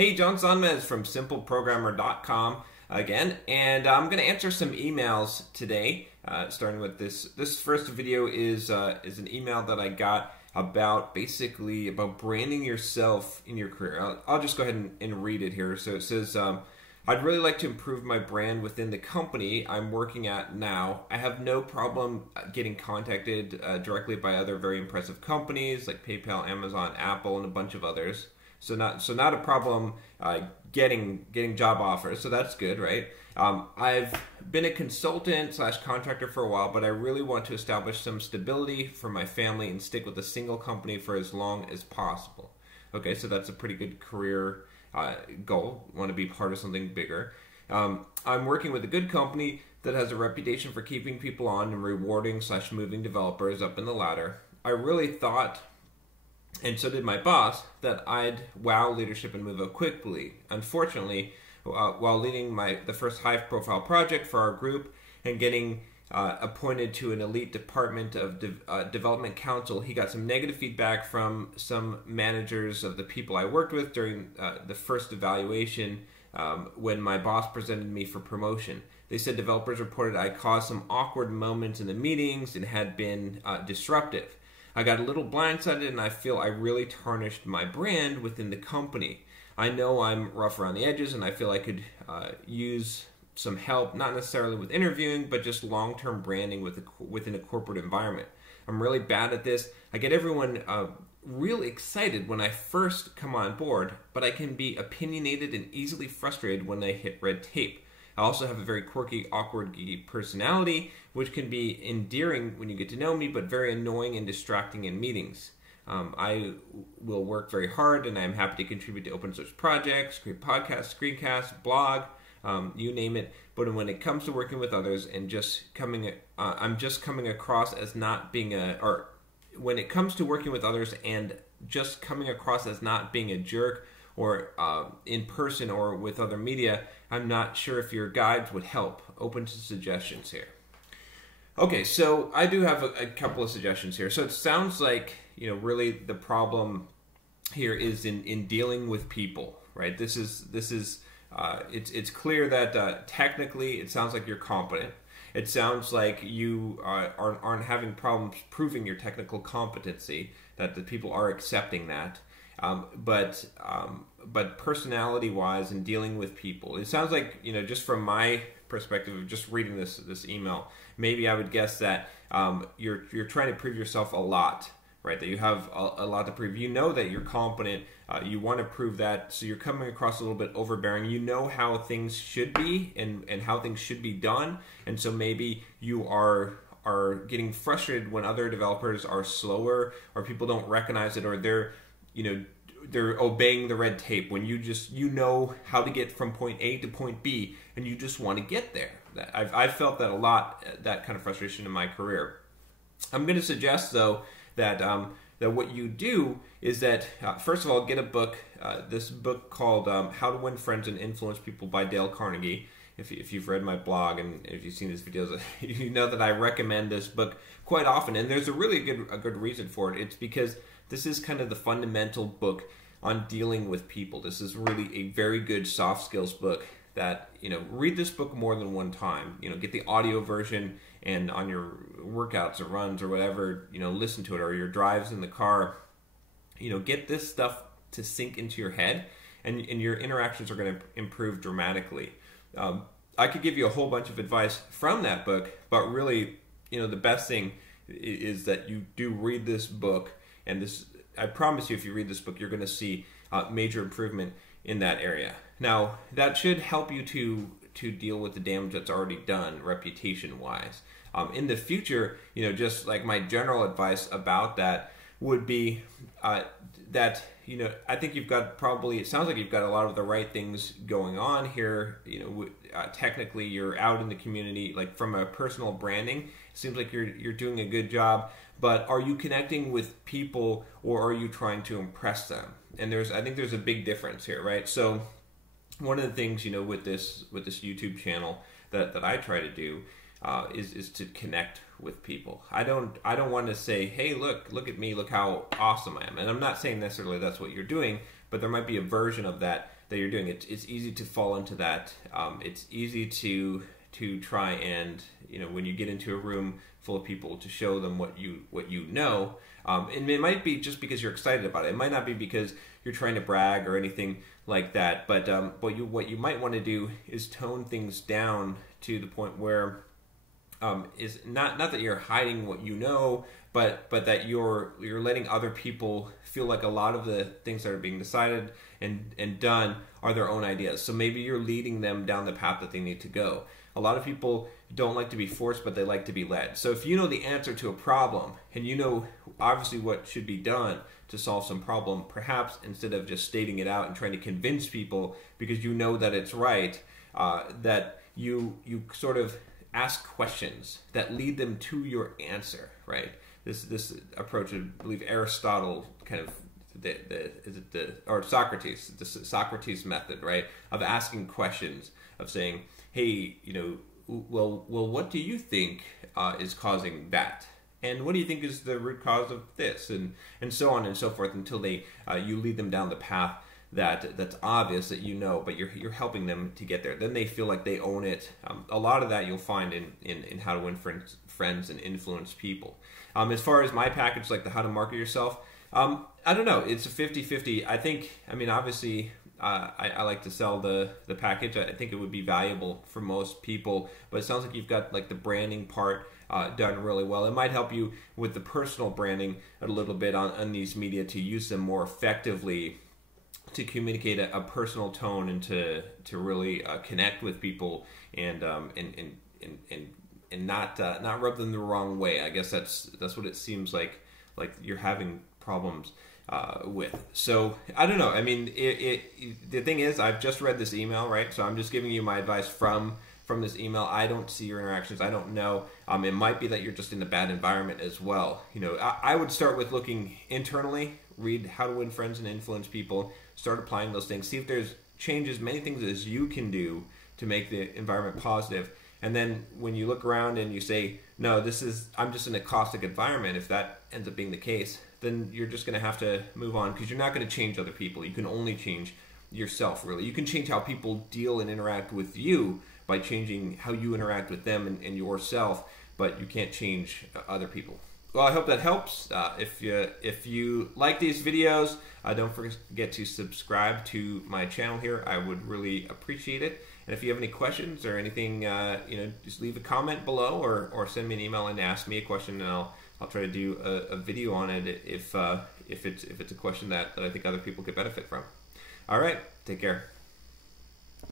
Hey, John Sonmez from SimpleProgrammer.com again, and I'm going to answer some emails today. Starting with this first video is an email that I got about basically about branding yourself in your career. I'll just go ahead and read it here. So it says, I'd really like to improve my brand within the company I'm working at now. I have no problem getting contacted directly by other very impressive companies like PayPal, Amazon, Apple, and a bunch of others. So not a problem getting job offers. So that's good, right? I've been a consultant / contractor for a while, but I really want to establish some stability for my family and stick with a single company for as long as possible. Okay, so that's a pretty good career goal. Want to be part of something bigger. I'm working with a good company that has a reputation for keeping people on and rewarding / moving developers up in the ladder. I really thought, and so did my boss, that I'd wow leadership and move up quickly. Unfortunately, while leading the first high-profile project for our group and getting appointed to an elite department of development council, he got some negative feedback from some managers of the people I worked with during the first evaluation when my boss presented me for promotion. They said developers reported I caused some awkward moments in the meetings and had been disruptive. I got a little blindsided and I feel I really tarnished my brand within the company. I know I'm rough around the edges and I feel I could use some help, not necessarily with interviewing, but just long-term branding within a corporate environment. I'm really bad at this. I get everyone really excited when I first come on board, but I can be opinionated and easily frustrated when I hit red tape. I also have a very quirky, awkward, geeky personality, which can be endearing when you get to know me, but very annoying and distracting in meetings. I will work very hard, and I'm happy to contribute to open source projects, create podcasts, screencasts, blog, you name it. But when it comes to working with others and I'm just coming across as not being when it comes to working with others and just coming across as not being a jerk, or in person or with other media, I'm not sure if your guides would help. Open to suggestions here. Okay, so I do have a couple of suggestions here. So it sounds like, really the problem here is in dealing with people, right? This is it's clear that technically it sounds like you're competent. It sounds like you aren't having problems proving your technical competency, that the people are accepting that. But personality-wise and dealing with people, it sounds like, just from my perspective of just reading this email, maybe I would guess that you're trying to prove yourself a lot, right? That you have a lot to prove. You know that you're competent. You want to prove that, so you're coming across a little bit overbearing. You know how things should be and how things should be done, and so maybe you are getting frustrated when other developers are slower or people don't recognize it, or they're obeying the red tape when you know how to get from point A to point B and you just want to get there. I've felt that a lot, that kind of frustration in my career. I'm going to suggest, though, that what you do is that, first of all, get a book, this book called How to Win Friends and Influence People by Dale Carnegie. If you've read my blog and if you've seen these videos, you know that I recommend this book quite often. And there's a really good reason for it. It's because this is kind of the fundamental book on dealing with people. This is really a very good soft skills book that, read this book more than one time. Get the audio version, and on your workouts or runs or whatever, listen to it, or your drives in the car. Get this stuff to sink into your head, and your interactions are going to improve dramatically. I could give you a whole bunch of advice from that book, but really, the best thing is that you do read this book. And I promise you, if you read this book, you're going to see major improvement in that area. Now, that should help you to deal with the damage that's already done, reputation-wise. In the future, just like my general advice about that would be that, I think it sounds like you've got a lot of the right things going on here. Technically, you're out in the community, like from a personal branding, it seems like you're doing a good job. But are you connecting with people, or are you trying to impress them? And I think there's a big difference here, right? So one of the things, with this YouTube channel that I try to do is to connect with people. I don't want to say, hey, look at me, look how awesome I am. And I'm not saying necessarily that's what you're doing, but there might be a version of that you're doing. It's easy to fall into that. It's easy to try and, when you get into a room full of people, to show them what you know. And it might be just because you're excited about it. It might not be because you're trying to brag or anything like that. But what you might want to do is tone things down to the point where is not that you're hiding what you know, but that you're letting other people feel like a lot of the things that are being decided and done are their own ideas. So maybe you're leading them down the path that they need to go. A lot of people don't like to be forced, but they like to be led. So if you know the answer to a problem, and you know obviously what should be done to solve some problem, perhaps instead of just stating it out and trying to convince people because you know that it's right, that you sort of ask questions that lead them to your answer, right? This approach, I believe Aristotle kind of or Socrates, the Socrates method, right? Of asking questions, of saying, hey, well, what do you think is causing that? And what do you think is the root cause of this? And so on and so forth, until you lead them down the path that's obvious, that but you're helping them to get there. Then they feel like they own it. A lot of that you'll find in How to Win Friends and Influence People. As far as my package, like the How to Market Yourself, I don't know. It's a 50-50. Obviously, I like to sell the package. I think it would be valuable for most people, but it sounds like you've got like the branding part done really well. It might help you with the personal branding a little bit on these media to use them more effectively to communicate a personal tone and to really connect with people and not rub them the wrong way. I guess that's what it seems like you're having problems with. So I don't know. The thing is, I've just read this email, right? So I'm just giving you my advice from this email. I don't see your interactions. I don't know. It might be that you're just in a bad environment as well. I would start with looking internally, read How to Win Friends and Influence People, start applying those things, see if there's many things as you can do to make the environment positive. And then when you look around and you say, no, I'm just in a caustic environment, if that ends up being the case, then you're just going to have to move on, because you're not going to change other people. You can only change yourself, really. You can change how people deal and interact with you by changing how you interact with them and yourself, but you can't change other people. Well, I hope that helps. If you like these videos, don't forget to subscribe to my channel here. I would really appreciate it. And if you have any questions or anything, just leave a comment below or send me an email and ask me a question, and I'll try to do a video on it if it's a question that I think other people could benefit from. All right, take care.